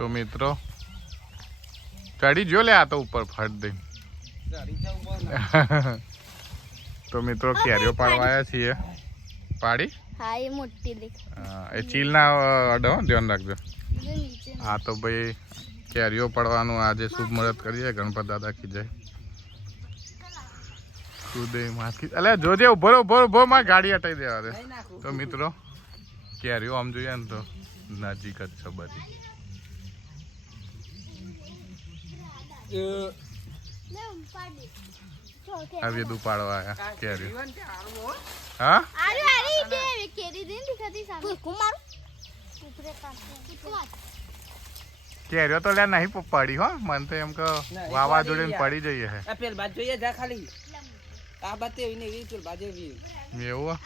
તો મિત્રો ચડી જો લે આ તો ઉપર ફટ દઈ તો મિત્રો કેરીઓ પાડવાયા છીએ પાડી હા એ મોટી દેખ એ ચીલ ના અડો ધ્યાન રાખજો હા તો ભાઈ કેરીઓ પડવાનું આજે શુભ મુહૂર્ત કરીએ ગણપત દાદા કી જય કુદે માથી અલે જોજે ઉભો માં ગાડી હટાઈ દેવા દે તો મિત્રો કેરીઓ આમ જોઈએ ને તો નજીક જ છે બધી હવે દુ પાડવા આયા કેરીઓ હા કેરીઓ તો લે નહીં પડી હો મને તો એમ કે વાવાઝોડે પડી જઈએ હે પેલ બાદ જોઈએ જા ખાલી આ બાતે ને વી પેલ બાજે વી એવું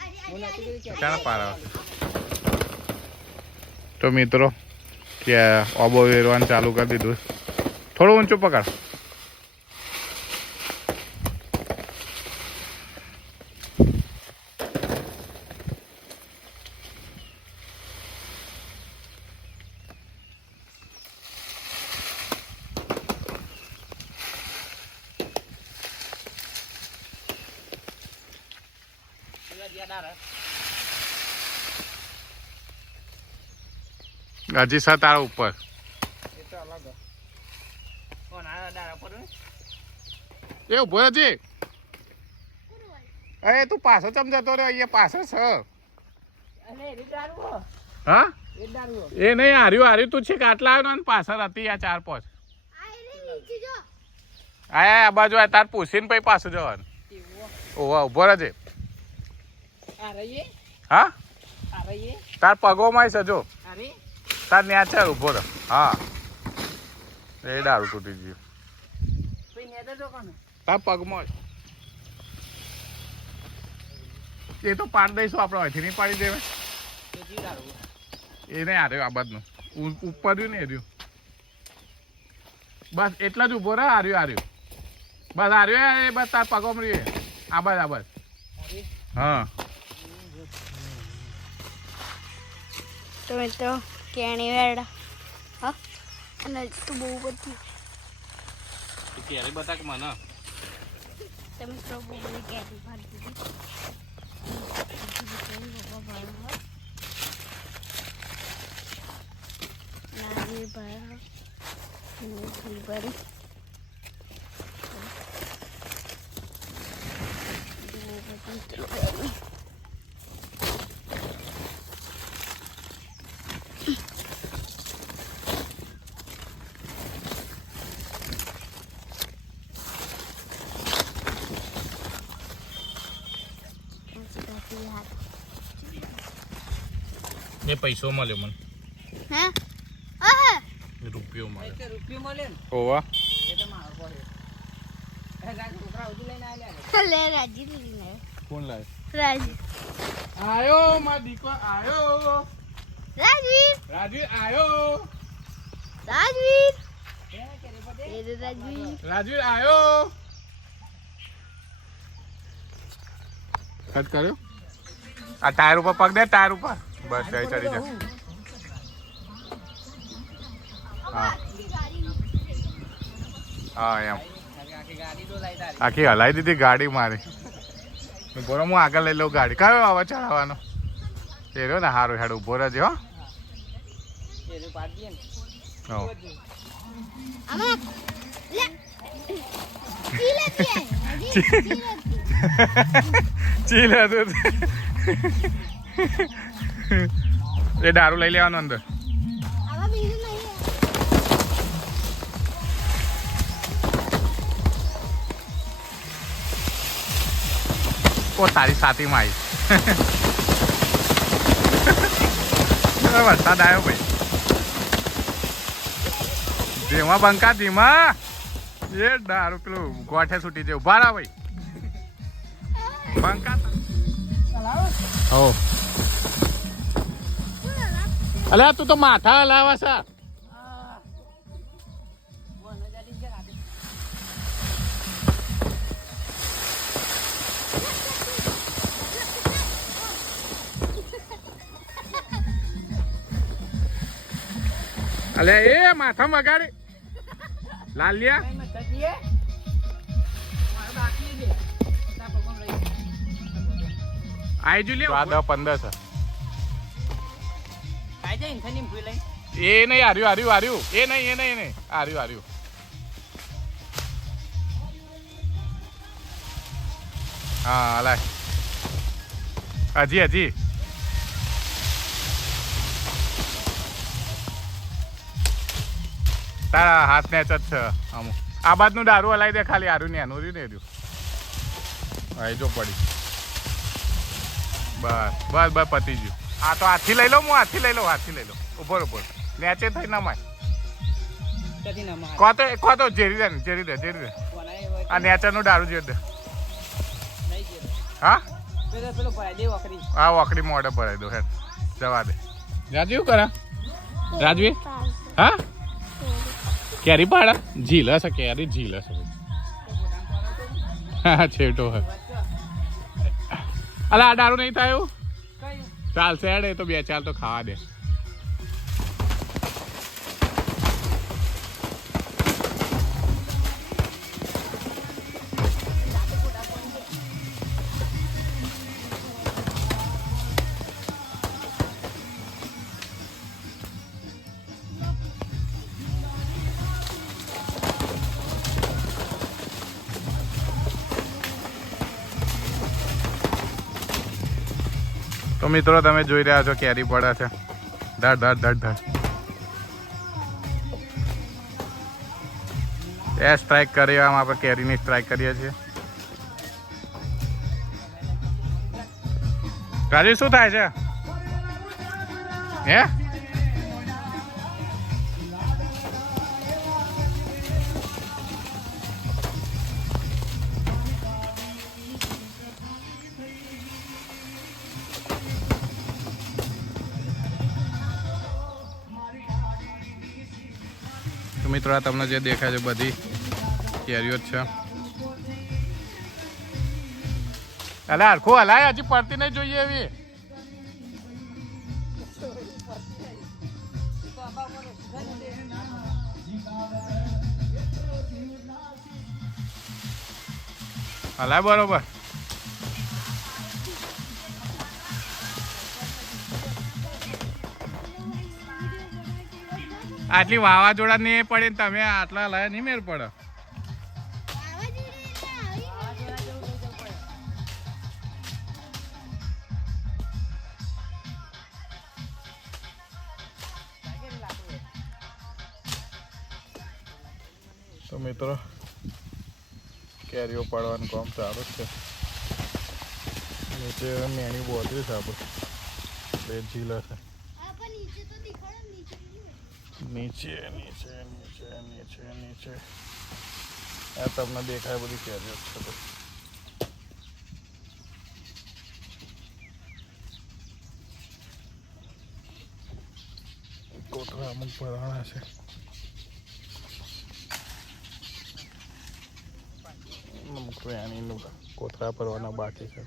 ક્યાં પાડવા તો મિત્રો કે ઓબો વેરવાનું ચાલુ કરી દીધું થોડું ઊંચું પકડ હજી સા તારા ઉપર એ ઉભો હજી અરે તું પાછો ચમ જતો રે અહીંયા પાછળ છે હા એ નહીં હાર્યું તું છે આટલા આવ્યો ને પાછળ હતી આ 4-5 આ બાજુ આ તાર પૂછીને પછી પાછું જવાનું ઓવા ઉભો રહેજે હા તાર પગોમાં સજો તાર ન્યા છે ઉભો રહે હા એ દારૂ તૂટી ગયું તાર પગમાં એ તો પાડી દઈશું આપણે અહીંથી નહીં પાડી દેવાય એ નહીં હાર્યો આ બાજુનું ઉપર રહ્યું ને રહ્યું બસ એટલા જ ઉભો રહે હાર્યું બસ હાર્યું એ બસ તાર પગોમાં રહ્યું આ બાજ હા તો મિત્રો કેણી વેડા હા અને તો બહુ બધી કેરી બતા કે મને તો મિત્રો બહુ બધી કેરી પાડી દીધી નાની ભાઈ ભરી એ પૈસો મળ્યો મને હા રૂપિયો મળ્યો રૂપિયો મળે ને ઓવા એટલે મારો પડે છોકરા ઉડી લઈને લે રાજી લઈને કોણ લાવે રાજી આયો માં દીકો આયો રાજવીર આયો રાજવીર રાજવીર આયો કટ કર્યો આ ટાયર ઉપર પગ દે ટાયર ઉપર બસ જઈ ચડી જા હા હા એમ આખી હલાવી દીધી ગાડી મારી બોલો હું આગળ લઈ લઉં ગાડી કયો આવા ચડાવવાનો એ રહ્યો ને સારું હેડ ઉભો રહેજે હો ચીલ હતું એ દારૂ લઈ લેવાનું અંદર ઓ તારી સાથીમાં આવી વરસાદ આવ્યો ભાઈ ધીમા બંકા ધીમા એ દારૂ પેલું ગોઠે છૂટી જાય ઉભા ભાઈ બંકા હો અલ્યા તું તો માથા હલાવા છે અલે એ માથા મગાડી લાલિયા કઈ મત જઈએ મારે બાકી છે તા પકમ લઈ આઈ જુ લે 10 15 છે આઈ જાય ઇન્થની ભૂલ લઈ એ નહીં હાર્યું એ નહીં હાર્યું હા લાય હજી તારા હાથ ને જ છે અમુક આ બાજનું દારૂ હલાવી દે ખાલી હારું ને એનું રહ્યું ને રહ્યું હા જો પડી બસ પતી ગયું આ તો હાથથી લઈ લો હાથથી લઈ લો ઉપર નેચે થઈ ના માય કદી ના માર કો તો જેરી દે કોનાય હોય આ નેચરનું દારૂ જેરી દે લઈ ગયો હા પેલો ભરાઈ દે વકરી આ વકડી મોઢે ભરાઈ દો હેડ જવા દે રાજવી કરા રાજવી હા કેરી પાડા ઝીલ હશે કેરી ઝીલ હશે હા છેટો હે અલા આ દારૂ નહીં થાય એવું કઈ ચાલશે હેડ એ તો 2 4 તો ખાવા દે તો મિત્રો તમે જોઈ રહ્યા છો કેરી પડે છે ધડ એ સ્ટ્રાઇક કરી આમ આપણે કેરીની સ્ટ્રાઇક કરીએ છીએ રાજુ શું થાય છે હે મિત્રો આ તમને જે દેખાય છે બધી કેરીઓ જ છે અલે હરખું હલાય હજી પડતી નહીં જોઈએ એવી હલાય બરોબર આટલી વાવાઝોડા નહીં પડે ને તમે આટલા લાયા નહીં મેર પડે તો મિત્રો કેરીઓ પાડવાનું કામ ચાલુ જ છે નીચે મેણી બોધી છે આપણે બે ઝીલા છે નીચે આ તમને દેખાય બધી કેરીઓ છે કોટરા અમુક ભરાણા છે અમુક એની કોથળા ભરવાના બાકી છે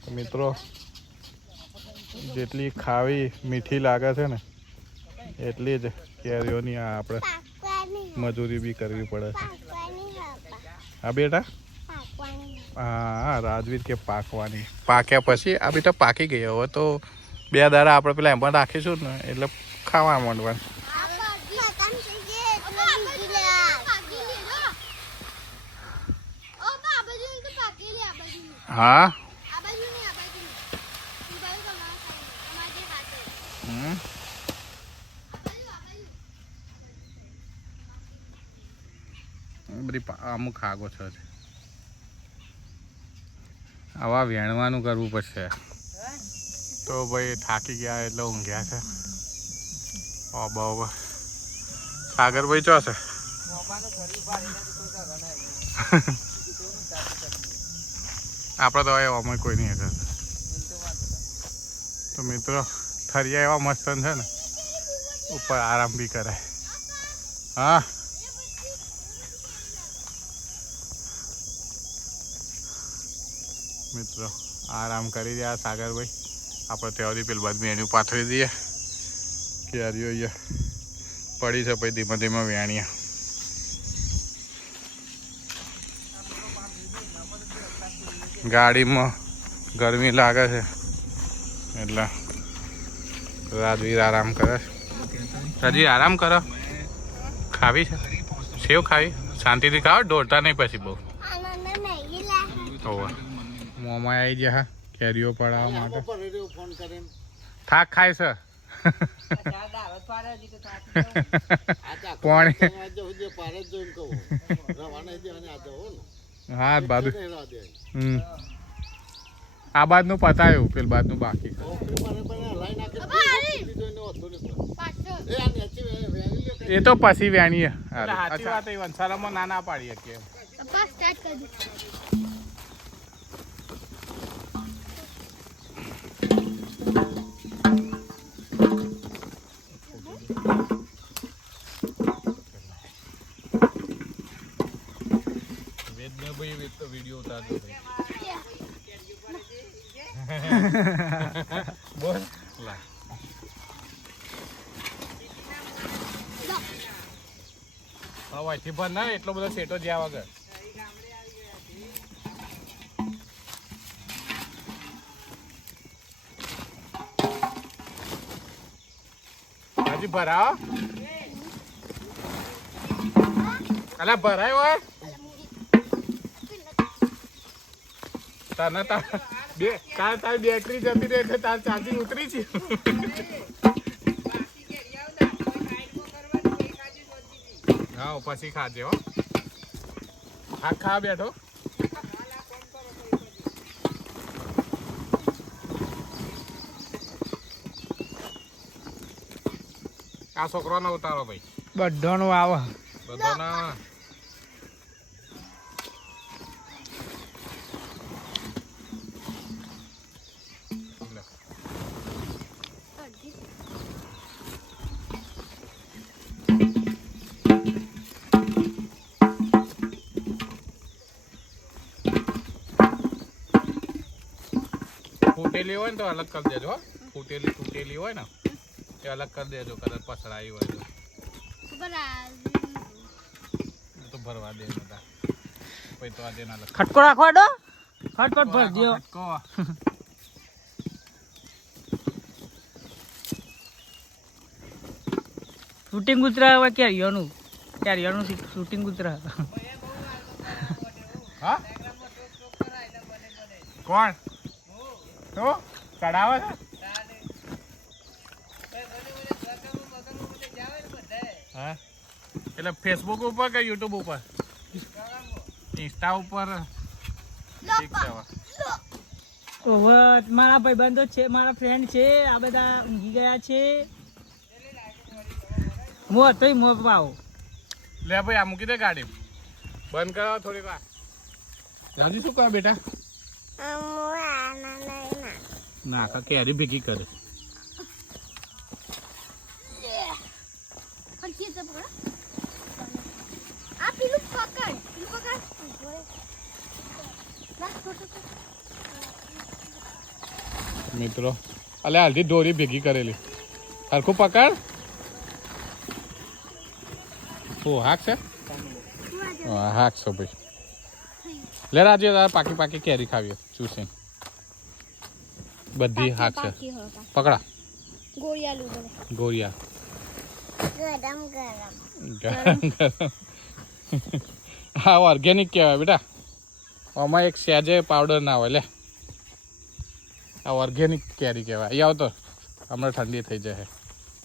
તો મિત્રો જેટલી ખાવી મીઠી લાગે છે ને એટલી જ કેરીઓની આપણે મજૂરી બી કરવી પડે છે હા બેટા હા રાજવીર કે પાકવાની પાક્યા પછી આ બેટા પાકી ગઈ હવે તો 2 દાડા આપણે પેલા એમાં રાખીશું ને એટલે ખાવા માંડવાનું હા બધી અમુક ખાગો છે આવા વેણવાનું કરવું પડશે તો ભાઈ થાકી ગયા એટલે ઊંઘ્યા છે સાગરભાઈ ચો છે આપણે તો અમે કોઈ નહીં હતા તો મિત્રો થરિયા એવા મસ્ત છે ને ઉપર આરામ બી કરાય હા મિત્રો આરામ કરી રહ્યા સાગરભાઈ આપણે ત્યાંથી પેલી બાદ મેન્યુ પાથરી દઈએ કેરીઓ અહીંયા પડી છે પછી ધીમે ધીમે વેણીએ. ગાડીમાં ગરમી લાગે છે એટલે રાજવીર આરામ કરે છે. હજી આરામ કરો. ખાવી છે સેવ ખાવી? શાંતિથી ખાઓ, દોડતા નહીં પછી બહુ. ઓવા મોમાં આવી ગયા કેરીઓ પડાવવા માટે. થાક ખાય છે પાણી. હા બાજુ આ બાજનું પતાયું, પેલ બાજનું બાકી. એ તો પછી વેણીએ. સાચી વાત એ વંસાલામાં ના પાડીએ કે વિડીયો ઉતારજો બોલ. હવાથી ભર ના એટલો બધો સેટો જ્યાં વગર. હજી ભરાવો. અલા ભરાય હોય તને તારી બેટરી જતી રહી એટલે તાર ચાર્જિંગ ઉતરી છે. હા પછી ખાજે હો. હા ખા બેઠો. આ છોકરો ને ઉતારો ભાઈ. બધાનો આવે. બધો ના ફૂટેલી હોય ને તો અલગ કરી દેજો. ફૂટેલી તૂટેલી હોય ને એ અલગ કરી દેજો, કદાચ પસરાઈ હોય તો ભરવા દે બધા. પછી તો આજે ના લખ ખટકો રાખવા દો. ખટપટ ભર દો. શૂટિંગ ઉતરા હવે કેરીઓનું શૂટિંગ ઉતરા. હા કોણ તો ચડાવે છે? હા એટલે ફેસબુક ઉપર કે યુટ્યુબ ઉપર? ઇન્સ્ટા ઉપર. ઠીક છે. ઓહો મારા ભાઈબંધો છે, મારા ફ્રેન્ડ છે, આ બધા ઊંઘી ગયા છે. મો તોય મો પાવો. લે ભાઈ આ મૂકી દે ગાડી. બંધ કરાવો થોડી વાર. રાજી શું કહો બેટા? ના કા કેરી ભેગી કરે. મિત્રો અલે હાલથી દોરી ભેગી કરેલી. હરખું પકડ. ઓ હાક છે. હાક છો ભાઈ. લે રાજે પાકી પાકી કેરી ખાવી ચૂસી બધી હાક છે. પકડા ગોળિયા. હા ઓર્ગેનિક કહેવાય બેટા. આમાં એક સહેજે પાવડર ના હોય. લે આ ઓર્ગેનિક કેરી કહેવાય. અહીં આવતો હમણાં ઠંડી થઈ જાય.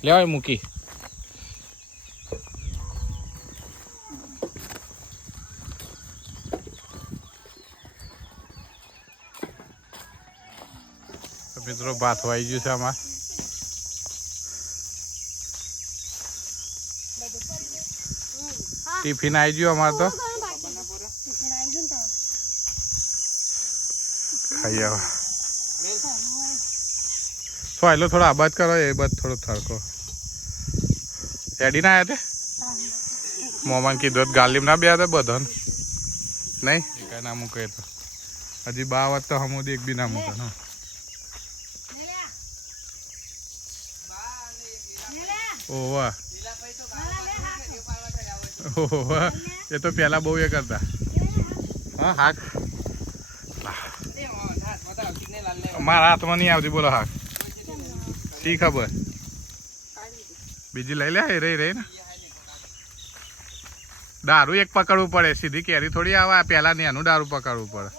લેવાય મૂકી. મિત્રો ભાત વાઈ ગયું છે આમાં. ટિફિન આવી ગયું અમારે તો. ખાઈ આવો. સોયલો થોડો આબાદ કરો એ બાદ થોડો થરકો. રેડી ના આવ્યા તે મોમાન કીધું ગાલીમ ના બે હતા બધા નહીં કઈ ના મૂકે તો હજી 12 વાત તો હમુદી એક બી ના મૂકે. ઓ વાહ ઓહો એ તો પેલા બહુ એ કરતા હા હાક મારા હાથમાં નહીં આવતી બોલો હાક શી ખબર બીજી લઈ લે એ રહી ને દારૂ એક પકડવું પડે સીધી કેરી થોડી આવે પેલા ને એનું દારૂ પકડવું પડે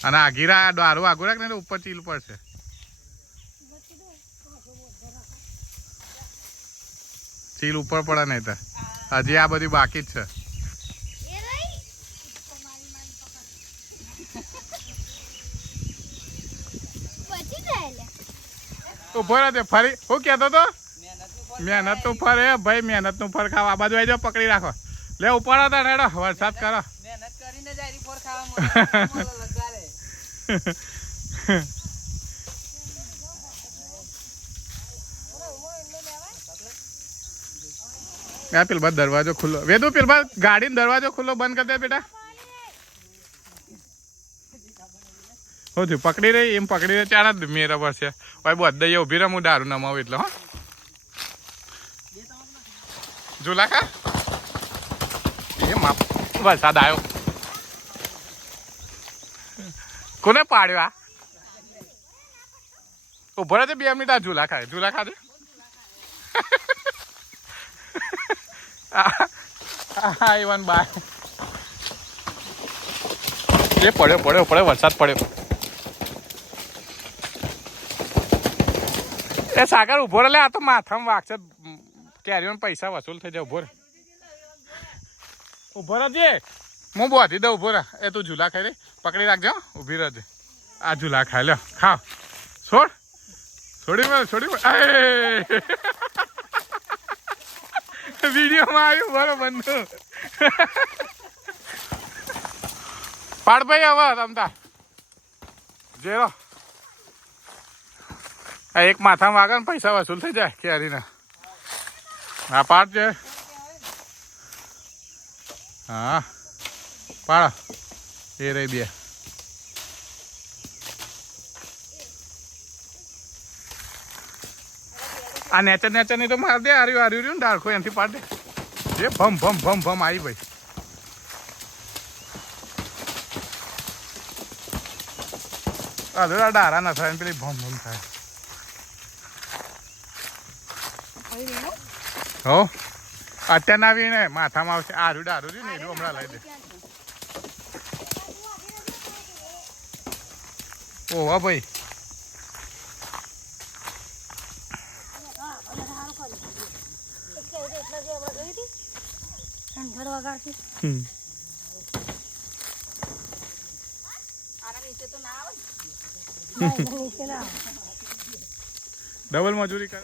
અને આગીરા દારૂ આગું રાખ ને તો ઉપર ચીલ પડશે ચીલ ઉપર પડે નહીં તો હજી આ બધી બાકી જ છે ઉભો રહે ફરી હું કહેતો તો મહેનત નું ફર હે ભાઈ મહેનત નું ફર ખાવા આ બાજુ આવી જાઓ પકડી રાખો લે ઉપર હતા નેડો વરસાદ કરો મહેનત કરીને જ આરી ફોર ખાવા લગાડે પેલ બાદ દરવાજો ખુલ્લો વેદુ પેલ બાદ ગાડી દરવાજો ખુલ્લો બંધ કરી દે બેટા શું થયું પકડી રહી એમ પકડી રહી ચાર જ મેરા વર્ષે ભાઈ બધા ઉભી રહે હું દારૂ નમાવું એટલે હા ઝૂલા ખા એ માપ વરસાદ આવ્યો કોને પાડ્યો આ ઉભો રહે 2 મિનિટ આ ઝૂલા ખાધે ઇવન બાય એ પડ્યો વરસાદ પડ્યો એ સાગર ઉભો રહે આ તો માથામાં વાગશે કેરીઓને પૈસા વસૂલ થઈ જાય ઉભો રહેજે હું બોધી દઉં ઉભો રહે એ તું ઝૂલા ખાઈ રહી પકડી રાખજો ઊભી રહેજે આ ઝૂલા ખાઈ લ્યો ખાવ છોડી વિડીયોમાં આવ્યું બરોબર પાડ ભાઈ હવે રમતા જેરો એક માથામાં વાગે ને પૈસા વસૂલ થઈ જાય કેરીના હા પાડ છે હા પાડો એ રહી 2 આ નેચર ની તો માર દે આર્યું રહ્યું ડાળખો એનાથી પાડ દે જે ભમ આવી ભાઈ અધૂરા ડારા ના થાય પેલી ભમ થાય હો અત્યારે ના આવીને માથામાં આવશે આર્યું ડારું રહ્યું ને એનું હમણાં લઈ દે ઓવા ભાઈ ડબલ મજૂરી કરે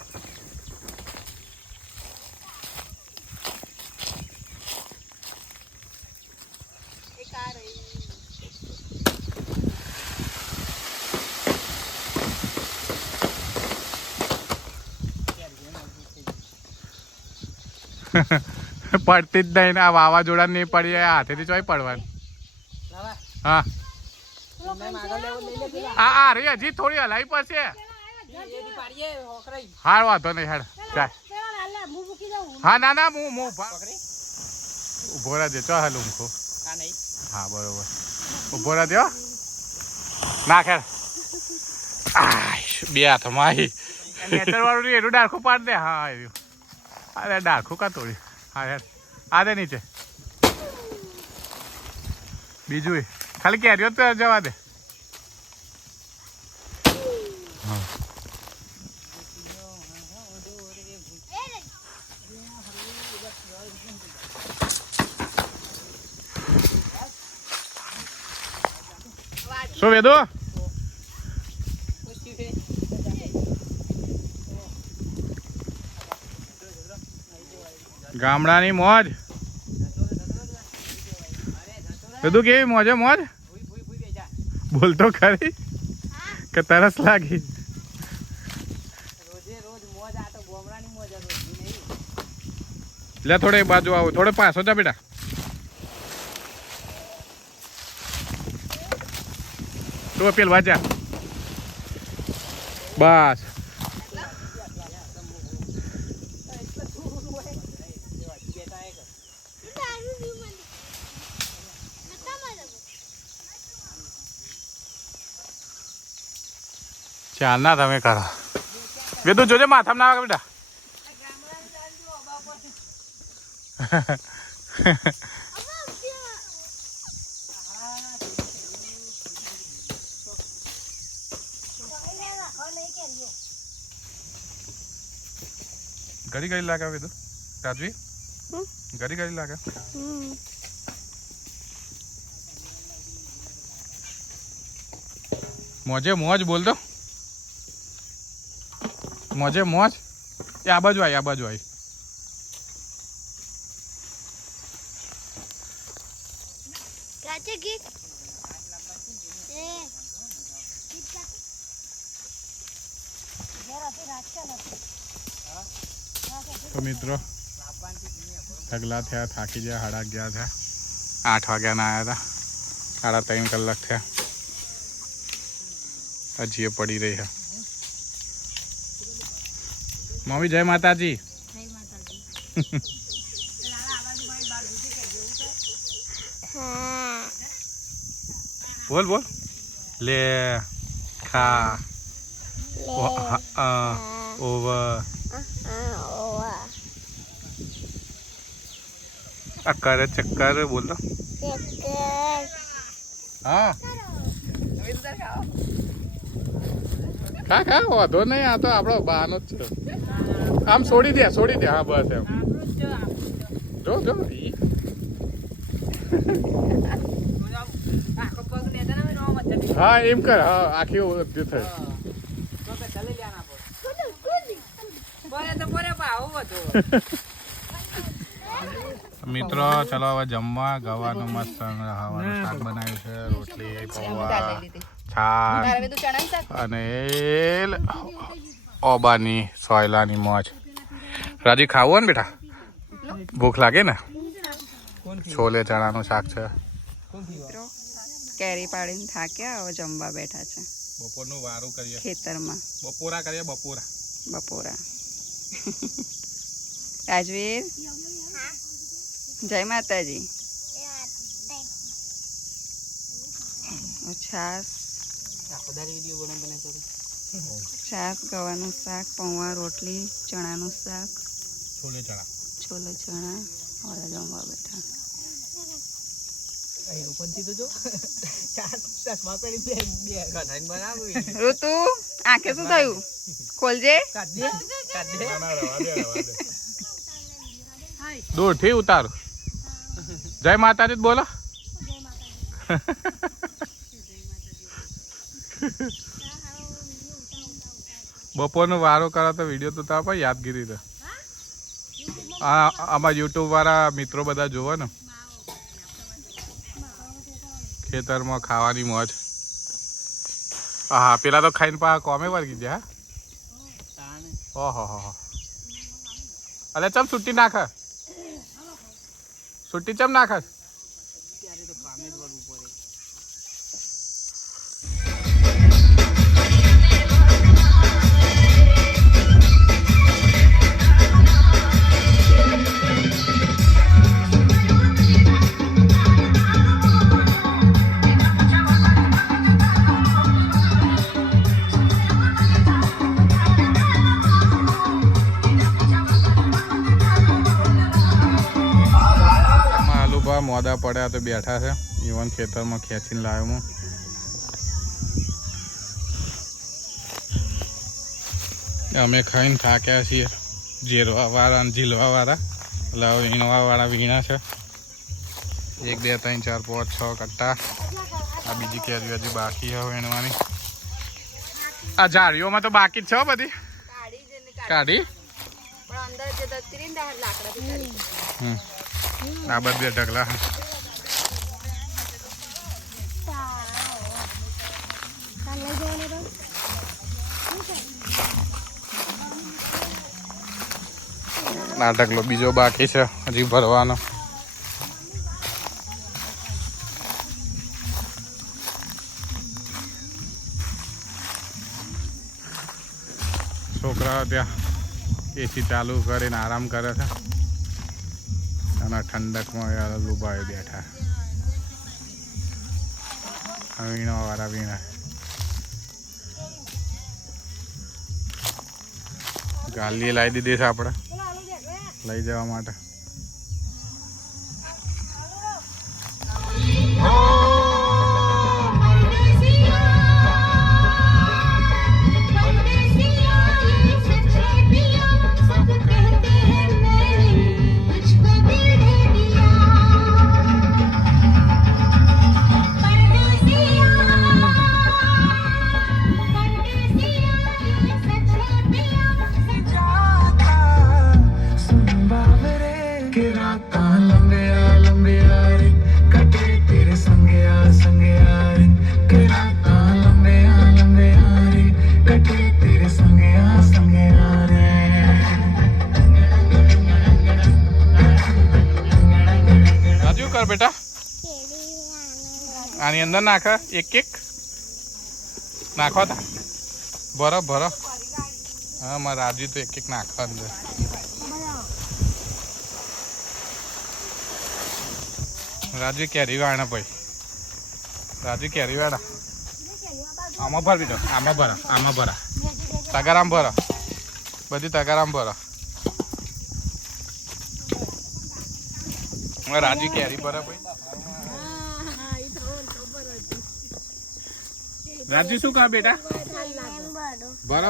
પડતી જ નહીં આ વાવાઝોડા નહીં પડી હાથેથી ચોઈ પડવાની હા આ રે હજી થોડી હલાવી પડશે હાર વાંધો નહીં હેડ હા ના હું ઉભો રહેજે ચો હાલ ઊંઘો હા બરોબર ઉભો રહેજે ના ખેડ 2 હાથમાં આવી નેચર વાળું એનું ડાળખું પાડ દે હા આવ્યું અરે ડાળખું કા તોડી હા યાર આ દે નીચે બીજું ખાલી કેરીઓ તો જવા દે શું વેદો ગામડાની મોજ બધું કેવી મોજે મોજ બોલતો ખરી કે તરસ લાગી લે થોડે બાજુ આવો થોડે પાછો જા બેટા તું પેલ વાંચા બસ ચાલ ના તમે કરો બે તું જોજે માથામાં ના આવે બેટા ઘડી ઘડી લાગે હવે તો રાજવી ઘડી ઘડી લાગે મોજે મોજ બોલ દો મોજે મોજ એ આ બાજુ આવી તો મિત્રો ઢગલા થયા થાકી ગયા 11:30 થયા 8 વાગ્યાના આવ્યા હતા 3.5 કલાક થયા હજી એ પડી રહી છે મમ્મી જય માતાજી બોલ બોલ લે ખા ઓવર અક્કર ચક્કર બોલ દો હા ખા વાંધો નહીં આ તો આપણો બહાનો જ છે આમ છોડી દે હા બસ એમ જો હા એમ કર હા આખી થઈ મિત્રો ચલો હવે જમવા ગવાનું મસ્ત હવાનું શાક બનાવ્યું છે રોટલી પૌવા છાશ અને ઓબાની સોયલાની મોજ રાજી ખાવું ને બેટા ભૂખ લાગે ને છોલે ચણાનું શાક છે કેરી પાડીને થાક્યા હવે જમવા બેઠા છે બપોરનું વારું કરીએ ખેતરમાં બપોરા કરીએ બપોરા રાજવીર જય માતાજી છાસ ગવાનું શાક પૌવા રોટલી ચણાનું શાક છોલે ચણા હવે જમવા બેઠા ઋતુ આંખે શું થયું ખોલજે દૂરથી ઉતાર જય માતાજી બોલો બપોરનો વારો કરો તો વિડીયો તો તાર પણ યાદગીરી છે આમાં યુટ્યુબ વાળા મિત્રો બધા જોવો ને ખેતરમાં ખાવાની મોજ હા પેલા તો ખાઈને પા કોમે વળગી જાય ઓહો અલે ચમ છુટ્ટી નાખે છુટ્ટી ચમ નાખે મોડા પડ્યા તો બેઠા છે ઈવન ખેતરમાં ખેંચીને લાવ્યો હું અમે ખાઈને થાક્યા છીએ જીરવા વાળા અને ઝીલવા વાળા એટલે હવે વીણવા વાળા વીણા છે 1 2 3 4 5 6 કટ્ટા આ બીજી કેરી હજી બાકી છે વીણવાની આ ઝાડીઓમાં તો બાકી જ છે બધી કાઢી આ બધે ઢગલા આ ઢગલો બીજો બાકી છે હજી ભરવાનો છોકરાઓ ત્યાં એસી ચાલુ કરીને આરામ કરે છે અને ઠંડકમાં યાર લુબાઈ બેઠા વીણાવાળા વીણા ગાલી લાવી દીધી છે આપણે લઈ જવા માટે બેટા આની અંદર નાખ એક નાખો તા ભરો હા મારે રાજી તો એક નાખો અંદર રાજુ કેરી વાળા ભાઈ રાજુ કેરી વાળા આમાં ભર બીજો આમાં ભરા તગારામ ભરો બધી તગારામ ભરો રાજુ કેરી ભરે ભાઈ રાજુ શું કહે બેટા ભરો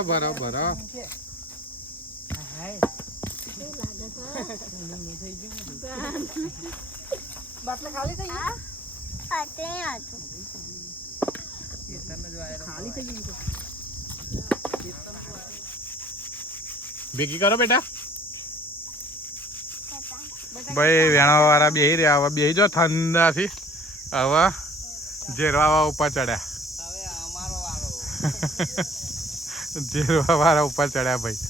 બાટલા ખાલી થઈ ગઈ ખાલી થઈ ગઈ ભેગી કરો બેટા ભાઈ વેણા વાળા બેહી રહ્યા હવે બેહી જો ઠંડાથી હવે જેરવા ઉપર ચડ્યા જેરવા વાળા ઉપર ચડ્યા ભાઈ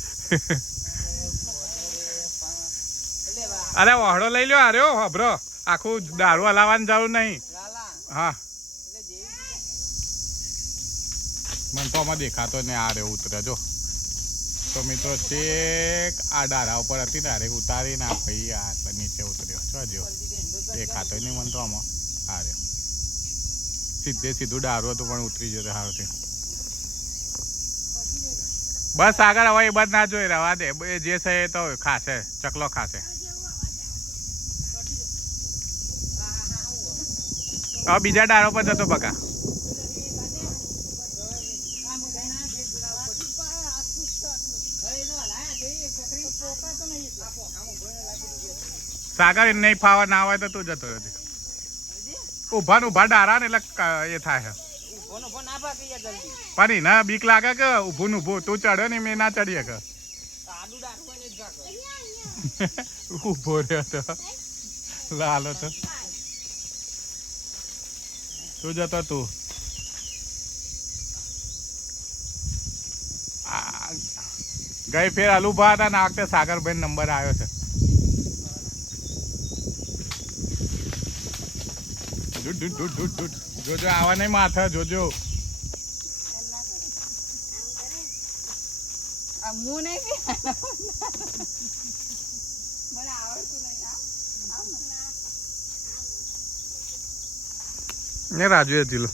અરે વાહડો લઈ લ્યો આર્યો હબરો આખું દારૂ હલાવવાની જરૂર નહીં હા મને તો આમાં દેખાતો ને આ રહ્યો ઉતરે જો તો મિત્રો છેક આ ડારા ઉપર હતી ને ઉતારીને આ ભાઈ આ નીચે ઉતર્યો છો જો દેખાતો નહીં મને તો આમાં આ રહ્યો સીધું ડારું હતું પણ ઉતરી જતો સારું બસ આગળ હવે એ બધ ના જોઈ રવા દે જે છે એ તો ખાશે ચકલો ખાશે હવે બીજા ડારો પર જતો બકા સાગર નહીં ફાવા ના હોય તો તું જતો રહેજે ઉભા ડારા ને એટલે એ થાય પણ ના બીક લાગે કે ઊભું તું ચડ્યો ને મેં ના ચડીએ કે ઉભો રહ્યો તો લાલો તો તું જતો તું ગઈ ફેર અલુભા હતા ને આ વખતે સાગરભાઈ નંબર આવ્યો છે જોજો આવા નહીં માથા જોજો ને રાજુ એ જીલો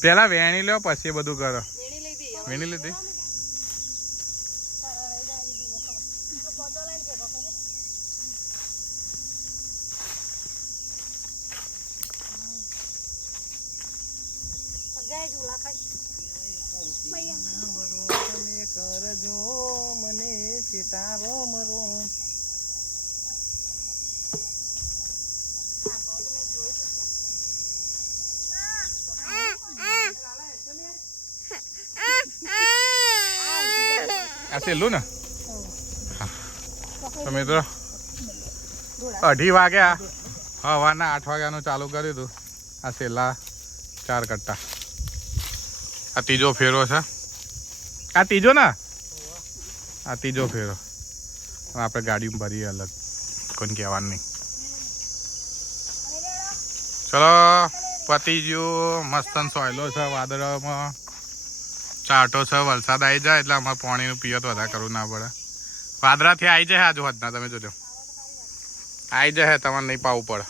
પેલા વેણી લ્યો પછી બધું કરો વેણી લીધી કરજો મને સીતારો મરો આ સેલું ને તો મિત્રો 2:30 વાગ્યા સવારના 8 વાગ્યાનું ચાલુ કર્યું હતું આ છેલ્લા 4 કટ્ટા આ ત્રીજો ફેરો છે આ ત્રીજો ને આ ત્રીજો ફેરો આપણે ગાડીમાં ભરીએ અલગ કોઈને કહેવાનું નહીં ચલો પતી ગયું મસ્ત સોયલો છે વાદળમાં ચાટો છે વરસાદ આવી જાય એટલે અમારે પાણીનું પિયત વધારે કરવું ના પડે. વાદળાથી આવી જાય આજુ હોતના તમે જોજો આવી જાય તમારે નહીં પાવું પડે.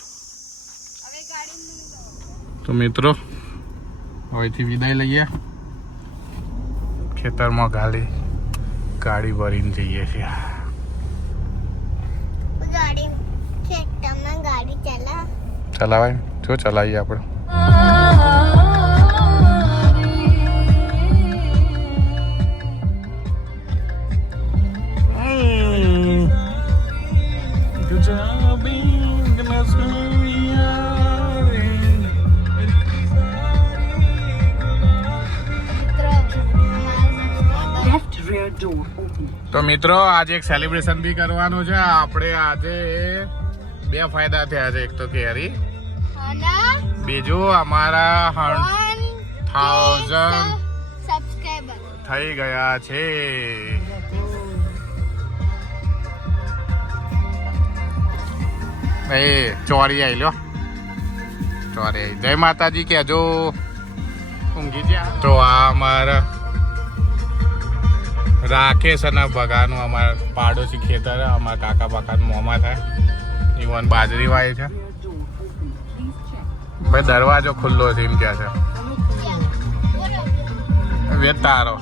તો મિત્રો હવેથી વિદાય લઈએ. ખેતરમાં ગાડી ભરીને જઈએ છીએ. ચલાવાય જો ચલાવીએ આપણે. તો મિત્રો આજે એક સેલિબ્રેશન બી કરવાનું છે આપણે. આજે 2 ફાયદા થયા છે. એક તો કેરી, બીજું અમારા 1000 થઈ ગયા છે. એ ચોરી આવી લ્યો, ચોરી આવી. જય માતાજી કહેજો. ઊંઘી ગયા તો આ અમારા રાકેશ અને ભગાનું અમારા પાડોશી ખેતર અમારા કાકા બાકાનું મોંમાં થાય. ઈવન બાજરી વાય છે ભાઈ. દરવાજો ખુલ્લો છે એમ કે છે. વેતારો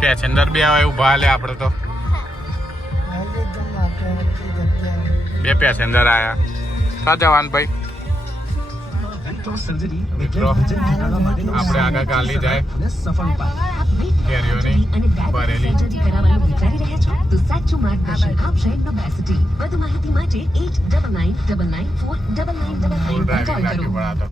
પેસેન્જર બે આવે ઉભા લે. આપણે તો 2 પેસેન્જર આયા. કા જવાન ભાઈ? મિત્રો આપણે આગળ ગાલી જાય કેરીઓની ભરેલી. સાચું માર્ગદર્શન આપશે નોબેસિટી. વધુ માહિતી માટે 8999949999 ફૂલ ડ્રાઇવિંગ રાખવી પડે.